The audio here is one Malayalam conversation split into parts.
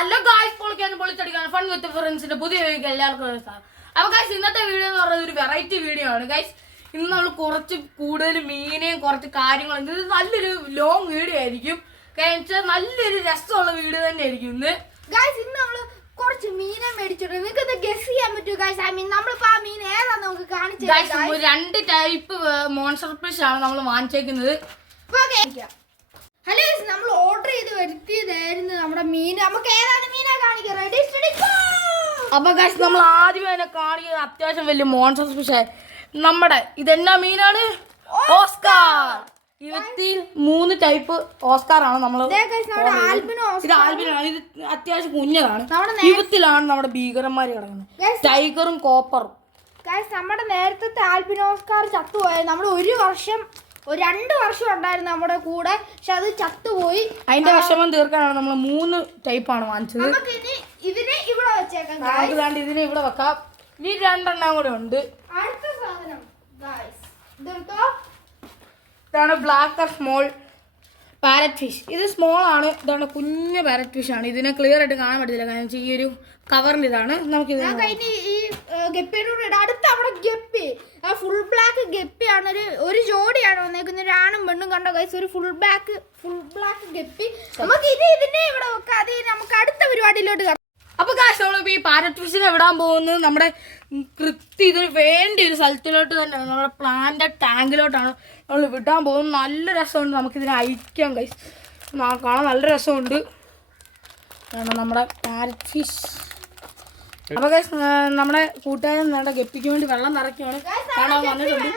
ഹലോ ഗായ്സ് പൊളിക്കാൻ പൊളിച്ചടിക്കാൻ ഫൺ വിത്ത് ഫ്രണ്ട്സിന്റെ പുതിയ വീഡിയോക്ക് എല്ലാവർക്കും സാർ അപ്പൊ ഗൈസ് ഇന്നത്തെ വീഡിയോ എന്ന് പറയുന്നത് ഒരു വെറൈറ്റി വീഡിയോ ആണ്. ഗൈസ് ഇന്ന് നമ്മൾ കുറച്ച് കൂടുതൽ മീനെയും കുറച്ച് കാര്യങ്ങളും ഇത് നല്ലൊരു ലോങ് വീഡിയോ ആയിരിക്കും. കാരണം നല്ലൊരു രസമുള്ള വീഡിയോ തന്നെ ആയിരിക്കും ഇന്ന്. ഗൈസ് ഇന്ന് നമ്മൾ കുറച്ച് മീനെ മേടിച്ചിട്ടുണ്ട്. നിങ്ങൾക്ക് ഇത് ഗസ് ചെയ്യാൻ പറ്റൂ ഗൈസ് ഐ മീൻ നമ്മളിപ്പോ ആ മീൻ ഏതാന്ന് നമുക്ക് കാണിച്ചു രണ്ട് ടൈപ്പ് മോൺസ്റ്റർ ഫിഷ് ആണ് നമ്മൾ വാങ്ങിച്ചേക്കുന്നത്. ഹലോ നമ്മൾ ഓർഡർ ചെയ്ത് വരുത്തിയതായിരുന്നു നമ്മുടെ മീൻ നമുക്ക് ഏതാണ് മീനാ കാണിക്കുക? റെഡി സ്റ്റഡി അപ്പൊ ഗൈസ് നമ്മൾ ആദ്യം തന്നെ കാണിക്കുന്ന അത്യാവശ്യം വലിയ മോൺസ്റ്റർ ഫിഷ് നമ്മുടെ ഇതെന്നാ മീനാണ്? ഓസ്കാർ ഇരുപത്തി മൂന്ന് ടൈപ്പ് ഓസ്കാർ ആണ് നമ്മൾ ഇത് ആൽബിനാണ് ഇത് അത്യാവശ്യം കുഞ്ഞതാണ്. ഇരുപത്തിലാണ് നമ്മുടെ ഭീകരന്മാർ കിടക്കുന്നത്. ടൈഗറും കോപ്പറും നമ്മുടെ നേരത്തെ ആൽബിനോസ്കാർ ചത്തുപോയത് നമ്മൾ ഒരു വർഷം ഒരു രണ്ട് വർഷം ഉണ്ടായിരുന്നു നമ്മുടെ കൂടെ. പക്ഷെ അത് ചത്തുപോയി. അതിന്റെ വിഷമം തീർക്കാനാണ് നമ്മൾ മൂന്ന് ടൈപ്പ് ആണ് വാങ്ങിച്ചത്. നമുക്ക് ഇനി ഇതിനെ ഇവിടെ വെച്ചേക്കാം guys. നമുക്ക് വേണ്ട ഇതിനെ ഇവിടെ വെക്കാം. ഇനി രണ്ടെണ്ണം കൂടെ ഉണ്ട്. അടുത്ത സാധനം ഇതാണ് ബ്ലാക്ക് സ്മോൾ പാരറ്റ് ഫിഷ് ഇത് സ്മോൾ ആണ്. ഇതാണ് കുഞ്ഞ് പാരറ്റ് ഫിഷ് ആണ്. ഇതിനെ ക്ലിയർ ആയിട്ട് കാണാൻ പറ്റില്ല കാരണം വെച്ചാൽ ഈ ഒരു കവറിന്റെ ഇതാണ്. നമുക്ക് ഇത് ഞാൻ ഈ ഗപ്പിയുടെ കൂടെ അടുത്ത അവിടെ ഗപ്പി. ആ ഫുൾ ബ്ലാക്ക് ഗപ്പിയാണ് ഒരു ഒരു ജോഡിയാണ് വന്നേക്കുന്നത്. ഒരു ആണും പെണ്ണും കണ്ടോ കൈസ് ഒരു full black full black guppy. നമുക്ക് ഇത് ഇതിനെ ഇവിടെ വെക്കാം. അത് നമുക്ക് അടുത്ത പരിപാടിയിലോട്ട് അപ്പൊ കാശ് നമ്മളിപ്പോ ഈ പാരറ്റ് ഫിഷിനെ വിടാൻ പോകുന്നത് നമ്മുടെ കൃത്യ ഇതിന് വേണ്ടി ഒരു സ്ഥലത്തിലോട്ട് തന്നെയാണ്. നമ്മുടെ പ്ലാന്റ് ടാങ്കിലോട്ടാണ് നമ്മൾ വിടാൻ പോകുന്നത്. നല്ല രസമുണ്ട് നമുക്കിതിനെ അയക്കാം കൈസ് കാണാൻ നല്ല രസമുണ്ട്. നമ്മുടെ പാരറ്റ് ഫിഷ് അപ്പൊ കൈസ് നമ്മുടെ കൂട്ടുകാരൻ നമ്മുടെ ഗപ്പിക്ക് വേണ്ടി വെള്ളം നിറയ്ക്കുകയാണ്. കാണാൻ വന്നിട്ടുണ്ട്.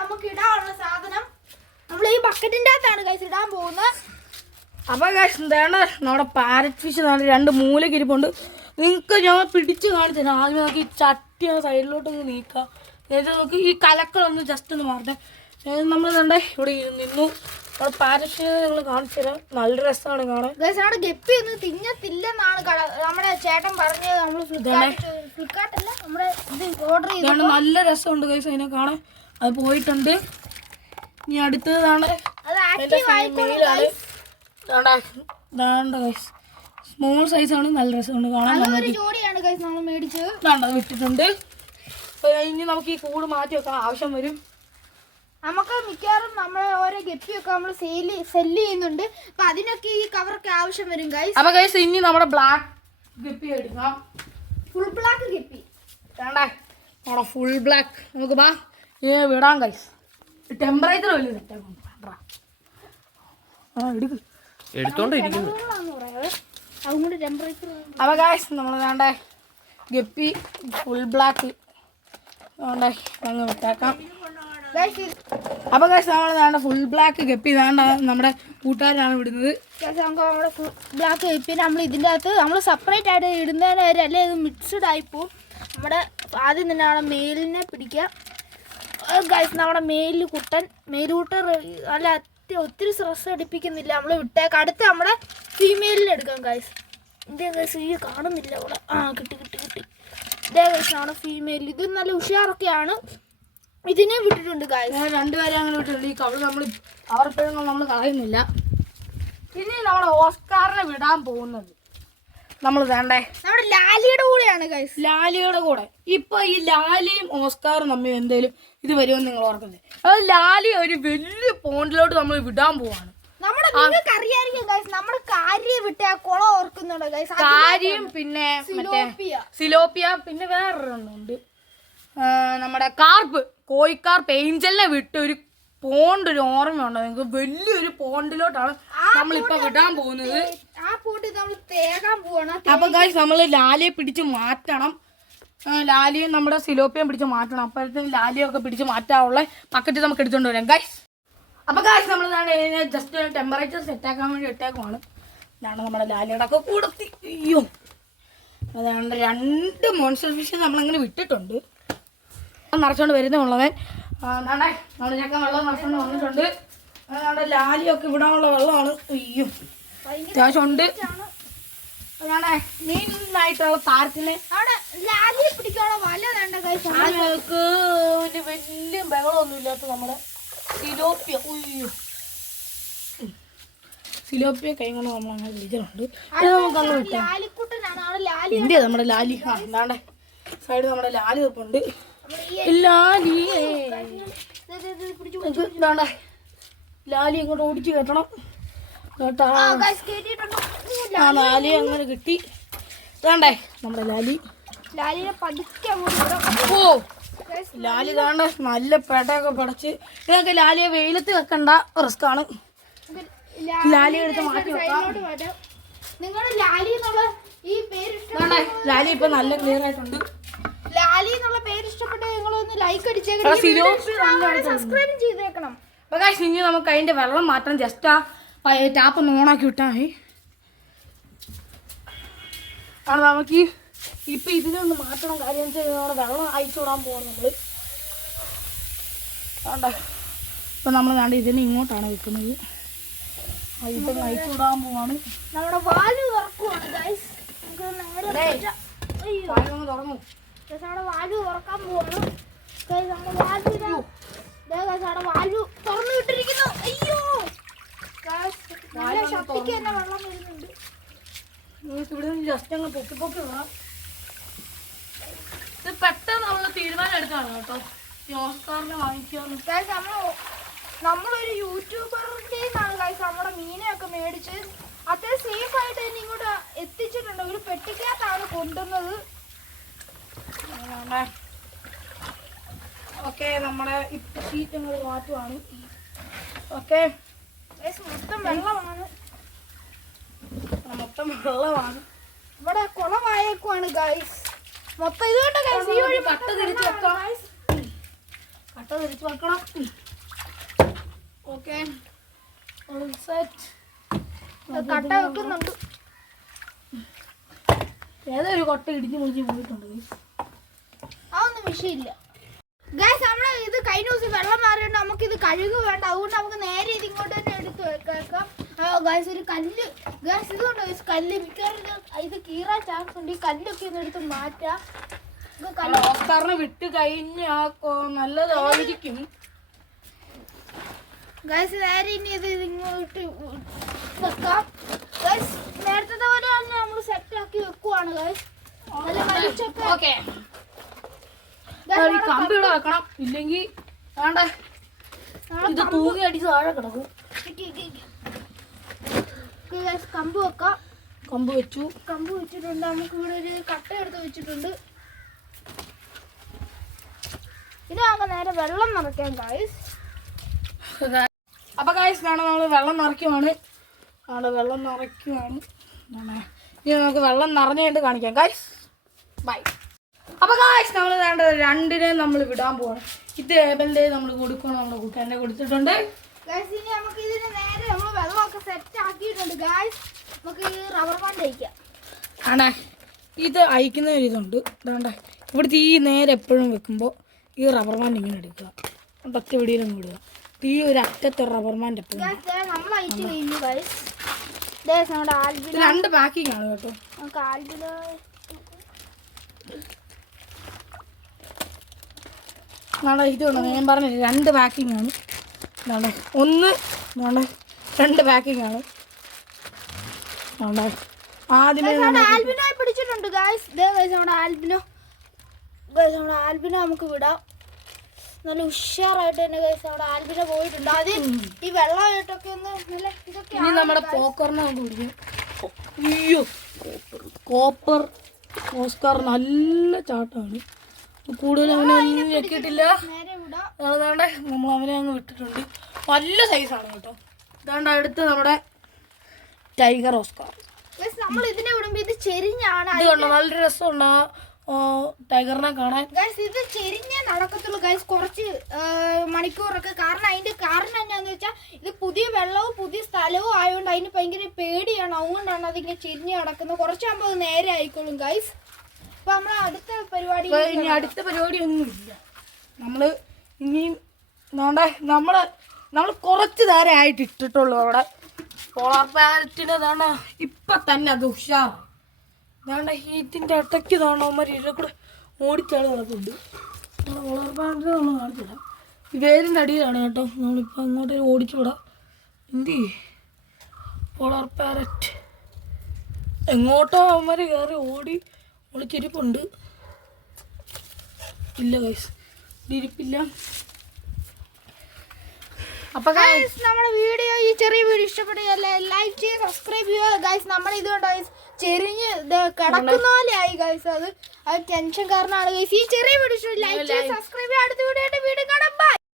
നമുക്ക് ഇടാനുള്ള സാധനം. നമ്മൾ ഈ അകത്താണ് ഇടാൻ പോകുന്നത്. അപ്പൊ കാശ് എന്താണ് നമ്മുടെ പാരറ്റ് ഫിഷ് രണ്ട് മൂലയ്ക്ക് ഇരിപ്പുണ്ട് നിങ്ങൾക്ക് ഞാൻ പിടിച്ച് കാണിച്ചു തരാം. ആദ്യം നോക്കി ചട്ടി ആ സൈഡിലോട്ട് ഒന്ന് നീക്കാം. എന്നിട്ട് നോക്കി ഈ കലക്കളൊന്ന് ജസ്റ്റ് ഒന്ന് മാറട്ടെ. നമ്മൾ കണ്ടേ ഇവിടെ നിന്നു. നമ്മുടെ പാരറ്റ് ഞങ്ങൾ കാണിച്ചു തരാം. നല്ല രസമാണ് കാണാൻ. ഗൈസ് നമ്മുടെ ഗപ്പി ഒന്നും തിന്നത്തില്ലെന്നാണ് കട നമ്മുടെ ചേട്ടൻ പറഞ്ഞത്. നമ്മൾ ഫ്ലിപ്കാർട്ടല്ല നമ്മുടെ ഇത് ഓർഡർ ചെയ്തു നല്ല രസമുണ്ട് ഗൈസ് അതിനെ കാണാൻ. അത് പോയിട്ടുണ്ട്. ഇനി അടുത്തതാണ് അത് അതിന്റെ സ്മോൾ ആണ് നല്ല രസമുണ്ട് കാണാൻ നല്ല ജോഡിയാണ് ഗൈസ് നമ്മൾ മേടിച്ചത്. കണ്ടോ വിട്ടിട്ടുണ്ട് ഇനി നമുക്ക് ഈ കൂട് മാറ്റി വെക്കാൻ ആവശ്യം വരും. നമുക്ക് മിക്കവാറും നമ്മളെ ഓരോ ഗപ്പിയൊക്കെ നമ്മൾ സെയിൽ സെൽ ചെയ്യുന്നുണ്ട്. അപ്പൊ അതിനൊക്കെ ഈ കവറൊക്കെ ആവശ്യം വരും ഗൈസ് അപ്പൊ ഗൈസ് ഇനി നമ്മുടെ ബ്ലാക്ക് ഗപ്പി എടുക്കാം. Full black guppy. വേണ്ടേ? നമ്മുടെ ഫുൾ ബ്ലാക്ക് നമുക്ക് ബാ ഏ വിടാം ഗൈസ് ടെമ്പറേച്ചർ വലിയ സെറ്റാ ആ എടുക്ക്. എടുത്തോണ്ടിരിക്കുന്നു പറയുന്നത് ഗായ്സ് നമ്മൾ വേണ്ടേ ഗപ്പി ഫുൾ ബ്ലാക്ക് വേണ്ടേ അങ്ങ് വിട്ടേക്കാം. ഗൈസ് അപ്പൊ ഗൈസ് നമ്മൾ വേണ്ട ഫുൾ ബ്ലാക്ക് ഗപ്പി വേണ്ട നമ്മുടെ കൂട്ടുകാരാണ് വിടുന്നത്. നമുക്ക് നമ്മുടെ ഫുൾ ബ്ലാക്ക് ഗപ്പി നമ്മൾ ഇതിന്റെ അകത്ത് നമ്മൾ സെപ്പറേറ്റ് ആയിട്ട് ഇടുന്നതിന് വരെ അല്ലേ ഇത് മിക്സ്ഡ് ആയി പോവും. നമ്മുടെ ആദ്യം തന്നെ നമ്മുടെ മെയിലിനെ പിടിക്കുക. ഗൈസ് നമ്മുടെ മേലിൽ കുട്ടൻ മേലുകൂട്ടർ അത്യ ഒത്തിരി സ്ട്രെസ് അടിപ്പിക്കുന്നില്ല. നമ്മൾ വിട്ടേക്ക്. അടുത്ത് നമ്മുടെ ഫീമെയിലിന് എടുക്കാം ഗൈസ് ഇതേ ഗൈസ് ഈ കാണുന്നില്ല അവിടെ ആ കിട്ടി കിട്ടി കിട്ടി. ഇതേ ഗൈസ് നമ്മുടെ ഫീമെയിൽ ഇത് നല്ല ഉഷാറൊക്കെയാണ്. ഇതിനെ വിട്ടിട്ടുണ്ട് ഗൈസ് രണ്ടുപേരെ അങ്ങനെ വിട്ടിട്ടുണ്ട്. ഈ കവർ നമ്മൾ കവർപ്പിഴങ്ങൾ നമ്മൾ കളയുന്നില്ല. ഇനി നമ്മുടെ ഓസ്കാറിനെ വിടാൻ പോകുന്നത്. നമ്മൾ വേണ്ടേ? നമ്മുടെ ലാലിയുടെ കൂടെയാണ് ഗൈസ് ലാലിയുടെ കൂടെ. ഇപ്പൊ ഈ ലാലിയും ഓസ്കാറും തമ്മിൽ എന്തേലും ഇത് വരുമെന്ന് നിങ്ങൾ ഓർക്കുന്നത് അത് ലാലി ഒരു വലിയ പോണ്ടിലോട്ട് നമ്മൾ വിടാൻ പോവാണ്. നമ്മുടെ നിങ്ങൾക്ക് അറിയായിരിക്കും ഗൈസ് നമ്മുടെ കാര്യം വിട്ട് ആ കുളം ഓർക്കുന്നുണ്ടോ ഗൈസ് കാര്യം പിന്നെ മറ്റേ സിലോപ്പിയ. പിന്നെ വേറൊരെണ്ണമുണ്ട്. ഉണ്ട് നമ്മുടെ കാർപ്പ് കോഴിക്കാർപ്പ് ഏഞ്ചലിനെ വിട്ട് ഒരു പോണ്ട് ഒരു ഓർമ്മയുണ്ടോ? നിങ്ങൾക്ക് വലിയൊരു പോണ്ടിലോട്ടാണ് നമ്മളിപ്പോ വിടാൻ പോകുന്നത്. അപ്പൊ ഗായ്സ് നമ്മൾ ലാലിയെ പിടിച്ച് മാറ്റണം. ലാലിയും നമ്മുടെ സിലോപ്പിയും പിടിച്ച് മാറ്റണം. അപ്പോഴത്തേക്കും ലാലിയും ഒക്കെ പിടിച്ച് മാറ്റാനുള്ള പക്കറ്റ് നമുക്ക് എടുത്തോണ്ട് വരാം ഗൈസ് അപ്പൊ ഗായ്സ് നമ്മൾ ജസ്റ്റ് ടെമ്പറേച്ചർ സെറ്റ് ആക്കാൻ വേണ്ടി ഇട്ടേക്കുവാണ്. ഇതാണ് നമ്മുടെ ലാലിയുടെ ഒക്കെ കൂടത്തി. അയ്യോ. അതാണ് രണ്ട് മോൺസ്റ്റർ ഫിഷ് നമ്മളിങ്ങനെ വിട്ടിട്ടുണ്ട്. നിറച്ചോണ്ട് വരുന്നുള്ളവൻ നാടേ നമ്മുടെ ചക്ക വെള്ളം നിറച്ചോണ്ട് വന്നിട്ടുണ്ട്. നമ്മുടെ ലാലിയൊക്കെ ഇവിടാനുള്ള വെള്ളമാണ്. അയ്യോ. അത്യാവശ്യം ഉണ്ട്. അതാണ് മെയിനായിട്ടുള്ള താരത്തിന് അവിടെ ലാലി പിടിക്കാനുള്ള വല വേണ്ട ഒരു വലിയ ബഹളമൊന്നും ഇല്ലാത്ത നമ്മുടെ സിലോപ്പിയ. ഉയ്യോ. സിലോപ്പിയ കൈകൊണ്ട് നമ്മൾ അങ്ങനെ വിളിച്ചിട്ടുണ്ട് നമുക്ക് അങ്ങ് നമ്മുടെ ലാലി? ആ എന്താണ്ടേ സൈഡ് നമ്മുടെ ലാലി നിൽപ്പുണ്ട് ലാലി. എന്താണ്ടേ ലാലി ഇങ്ങോട്ട് ഓടിച്ച് കെട്ടണം കേട്ടാ ആ ലാലി അങ്ങനെ കിട്ടി. ഇതാണ്ടേ നമ്മുടെ ലാലി. ലാലിനെ പതുക്കെ ഓ ലാലി ഇതാണ്ട് നല്ല പെട്ടയൊക്കെ പടച്ച്. നിങ്ങൾക്ക് ലാലിയെ വെയിലത്ത് വെക്കണ്ട റിസ്ക് ആണ്. ലാലി എടുത്ത് മാറ്റി വെക്കാം. ലാലി ഇപ്പൊ നല്ല ക്ലിയർ ആയിട്ടുണ്ട്. ലാലി എന്നുള്ള പേര് ഇഷ്ടപ്പെട്ട ലൈക്ക് ആ, സിലോപ്പി അടിച്ചേക്കണം സബ്സ്ക്രൈബ് ചെയ്തേക്കണം. അപ്പൊ കാശ് ഇനി നമുക്ക് അതിന്റെ വെള്ളം മാത്രം ജസ്റ്റ് ആ ടാപ്പ് ഒന്ന് ഓണാക്കി വിട്ടാൽ മതി. ആണ് നമുക്ക് ഈ- ഇപ്പൊ ഇതിനൊന്ന് മാറ്റണം. കാര്യം വെച്ചാൽ നമ്മുടെ വെള്ളം അയച്ചു വിടാൻ പോവാണ് നമ്മൾ. വേണ്ട ഇപ്പൊ നമ്മൾ വേണ്ട ഇതിനെ ഇങ്ങോട്ടാണ് വെക്കുന്നത്. ഇത് ഇതൊന്ന് പോവാണ്. നമ്മുടെ വാൽ തുറക്കുവാണ് തുറന്നു. നമ്മുടെ വാൽ തുറക്കാൻ പോവാണ്. നമ്മുടെ വാൽ തുറന്നു വിട്ടിരിക്കുന്നു അയ്യോ Guys, നല്ല ശക്തിക്ക് തന്നെ വെള്ളം വരുന്നുണ്ട് നിങ്ങൾക്ക് ഇവിടെ നിന്ന് ജസ്റ്റ് അങ്ങ് പൊക്കി പൊക്കി വിടാം ഇത് പെട്ടെന്ന് നമ്മൾ തീരുമാനം എടുക്കാണ് കേട്ടോ. ഈ ഓസ്കാറിനെ വാങ്ങിക്കാന്ന്. ഗൈസ് നമ്മൾ നമ്മളൊരു യൂട്യൂബറിന്റെ നിന്നാണ് ഗൈസ് നമ്മുടെ മീനെയൊക്കെ മേടിച്ച് അത്രയും സേഫ് ആയിട്ട് തന്നെ ഇങ്ങോട്ട് എത്തിച്ചിട്ടുണ്ട്. ഒരു പെട്ടിക്കകത്താണ് കൊണ്ടുവന്നത്. ഓക്കെ നമ്മുടെ ഇപ്പൊ ഷീറ്റ് ഞങ്ങൾ മാറ്റുവാണ് ഓക്കെ മൊത്തം വെള്ളമാണ്. മൊത്തം വെള്ളമാണ്. ഇവിടെ കുളമായേക്കുവാണ് ഗൈസ് മൊത്തം ഇതുകൊണ്ട് ഗൈസ് ഈ വഴി കട്ട തിരിച്ചു വെക്കാം. കട്ട തിരിച്ചു വെക്കണം. ഓക്കെ. കട്ട വെക്കുന്നുണ്ട്. ഏതൊരു കൊട്ട ഇടിഞ്ഞു മുറിച്ച് പോയിട്ടുണ്ട് ഗൈസ് അതൊന്നും വിഷയമില്ല. ഗൈസ് നമ്മൾ ഇത് കഴിഞ്ഞ ദിവസം വെള്ളം മാറിയിട്ട് നമുക്കിത് ഇത് കഴുകു വേണ്ട അതുകൊണ്ട് നമുക്ക് നേരെ ഇത് ഇങ്ങോട്ട് തന്നെ എടുത്ത് വെക്കാം ഗൈസ് ഒരു കല്ല്. ഗായ്സ് ഇതുകൊണ്ട് ഗൈസ് കല്ല് മിക്കവാറും ഇത് കീറാൻ ചാൻസ് ഉണ്ട്. ഈ കല്ലൊക്കെ ഒന്ന് എടുത്ത് മാറ്റാം. ഓസ്കാറിനെ വിട്ട് കഴിഞ്ഞ നല്ലതായിരിക്കും. ഗൈസ് നേരെ ഇനി ഇത് ഇങ്ങോട്ട് വെക്കാം. ഗൈസ് നേരത്തെ പോലെ തന്നെ നമ്മൾ സെറ്റ് ആക്കി വെക്കുവാണ് ഗൈസ് നല്ല വലിച്ചൊക്കെ. ഓക്കെ വെക്കണം. ഇല്ലെങ്കിൽ വേണ്ട? ഇത് തൂങ്ങി അടിച്ച് താഴെ കിടക്കും. ഗൈസ് കമ്പ് വെക്കാം. കമ്പ് വെച്ചു. കമ്പ് വെച്ചിട്ടുണ്ട്. നമുക്ക് ഇവിടെ ഒരു കട്ട എടുത്ത് വെച്ചിട്ടുണ്ട്. ഇതാകുമ്പോ നമുക്ക് നേരെ വെള്ളം നിറയ്ക്കാം ഗൈസ് അപ്പൊ ഗായ്സ് വേണം നമ്മൾ വെള്ളം നിറയ്ക്കുവാണ്. അവിടെ വെള്ളം നിറയ്ക്കുവാണ്. ഇനി നമുക്ക് വെള്ളം നിറഞ്ഞുകൊണ്ട് കാണിക്കാം ഗായ്സ് ബൈ അപ്പൊ ഗായ്സ് നമ്മൾ വേണ്ട രണ്ടിനെ നമ്മൾ വിടാൻ പോവാണ്. ഇത് ഏബലിന്റെ നമ്മൾ കൊടുക്കണം നമ്മുടെ കൂട്ടുകാരനെ കൊടുത്തിട്ടുണ്ട്. ഇനി നമുക്ക് ഇതിന് നേരെ നമ്മൾ വെള്ളമൊക്കെ സെറ്റ് ആക്കിയിട്ടുണ്ട്. ഗായ്സ് നമുക്ക് ഈ റബ്ബർ ബാൻഡ് അയക്കാം ആണേ ഇത് അയക്കുന്ന ഒരു ഇതുണ്ട്. ഇതാണ്ടേ ഇവിടുത്തെ ഈ നേരെ എപ്പോഴും വെക്കുമ്പോൾ ഈ റബ്ബർ ബാൻഡ് ഇങ്ങനെ എടുക്കുക. പത്ത് വെടിയിലങ്ങ് വിടുക ഈ ഒരു അറ്റത്തെ റബ്ബർ ബാൻഡ് എപ്പോഴും രണ്ട് പാക്കിംഗ് ആണ് കേട്ടോ. നാളെ ഇത് വേണം ഞാൻ പറഞ്ഞില്ല രണ്ട് പാക്കിംഗ് ആണ്. നാളെ ഒന്ന് ഇതാണ് രണ്ട് പാക്കിംഗ് ആണ്. ആദ്യമേ ആൽബിനോ പിടിച്ചിട്ടുണ്ട് ഗൈസ്. നമ്മുടെ ആൽബിനോ. ഗൈസ് നമ്മുടെ ആൽബിനോ നമുക്ക് വിടാം. നല്ല ഉഷാറായിട്ട് തന്നെ ഗൈസ് നമ്മുടെ ആൽബിനോ പോയിട്ടുണ്ട്. ആദ്യം ഈ വെള്ളമായിട്ടൊക്കെ ഒന്ന് നല്ല ഇതൊക്കെ ഇനി നമ്മുടെ പോക്കറിനെ നമുക്ക് പിടിക്കും അയ്യോ കോപ്പർ ഓസ്കാർ നല്ല ചാട്ടാണ് കൂടുതൽ അവനെ ഒന്നും വെക്കിയിട്ടില്ല. അതാണ്ട് നമ്മൾ അവനെ അങ്ങ് വിട്ടിട്ടുണ്ട്. നല്ല സൈസാണ് കേട്ടോ. ഇതാണ്ട് അടുത്ത് നമ്മുടെ ടൈഗർ ഓസ്കാർ. നമ്മൾ ഇതിനെ വിടുമ്പോ ഇത് ചെരിഞ്ഞാണ് ഇത് കണ്ടോ നല്ല രസമുണ്ട് ടൈഗറിനെ കാണാൻ. ഗൈസ് ഇത് ചെരിഞ്ഞേ നടക്കത്തുള്ളൂ ഗൈസ് കുറച്ച് മണിക്കൂറൊക്കെ. കാരണം അതിന്റെ കാരണം എന്നാന്ന് വെച്ചാൽ ഇത് പുതിയ വെള്ളവും പുതിയ സ്ഥലവും ആയതുകൊണ്ട് അതിന് ഭയങ്കര പേടിയാണ്. അതുകൊണ്ടാണ് അതിങ്ങനെ ചെരിഞ്ഞ് നടക്കുന്നത്. കുറച്ചാകുമ്പോൾ അത് നേരെ ആയിക്കോളും ഗൈസ് അപ്പൊ നമ്മളെ അടുത്ത പരിപാടി അടുത്ത പരിപാടി ഒന്നുമില്ല നമ്മൾ ഇനിയും നോണ്ടേ നമ്മൾ നമ്മൾ കുറച്ച് നേരം ആയിട്ട് ഇട്ടിട്ടുള്ളൂ അവിടെ. സോളാർ പാലറ്റിന് ഇപ്പൊ തന്നെ അത് ഉഷാർ. ഇതാണ്ട് ഹീറ്റിന്റെ ഇടയ്ക്ക് താണവന്മാർ ഇതിലെ കൂടെ ഓടിച്ചാണ് നടക്കുന്നുണ്ട്. സോളാർ പാലറ്റ് നമ്മൾ കാണിച്ചില്ല ഈ വേരിന്റെ അടിയിലാണ് കേട്ടോ. നമ്മളിപ്പോ അങ്ങോട്ട് ഓടിച്ചുവിടാം എന്തി? പോളാർ പാരറ്റ് എങ്ങോട്ടോ അവന്മാർ കയറി ഓടി ഒളിച്ചിരിപ്പുണ്ട് ഇല്ല ഗൈസ് ഇരിപ്പില്ല അപ്പൊ ഗൈസ് നമ്മുടെ വീഡിയോ ഈ ചെറിയ വീഡിയോ ഇഷ്ടപ്പെടുകയല്ലേ ലൈക്ക് ചെയ്യുക സബ്സ്ക്രൈബ് ചെയ്യുക. ഗൈസ് നമ്മുടെ ഇതുകൊണ്ട് ഗൈസ് ചെരിഞ്ഞ് കിടക്കുന്ന പോലെ ആയി ഗൈസ് അത്. അത് ടെൻഷൻ കാരണമാണ് ഗൈസ് ഈ ചെറിയ വീഡിയോ ലൈക്ക് ചെയ്യുക സബ്സ്ക്രൈബ് ചെയ്യുക. അടുത്ത വീഡിയോ വീഡിയോ കാണാം. ബൈ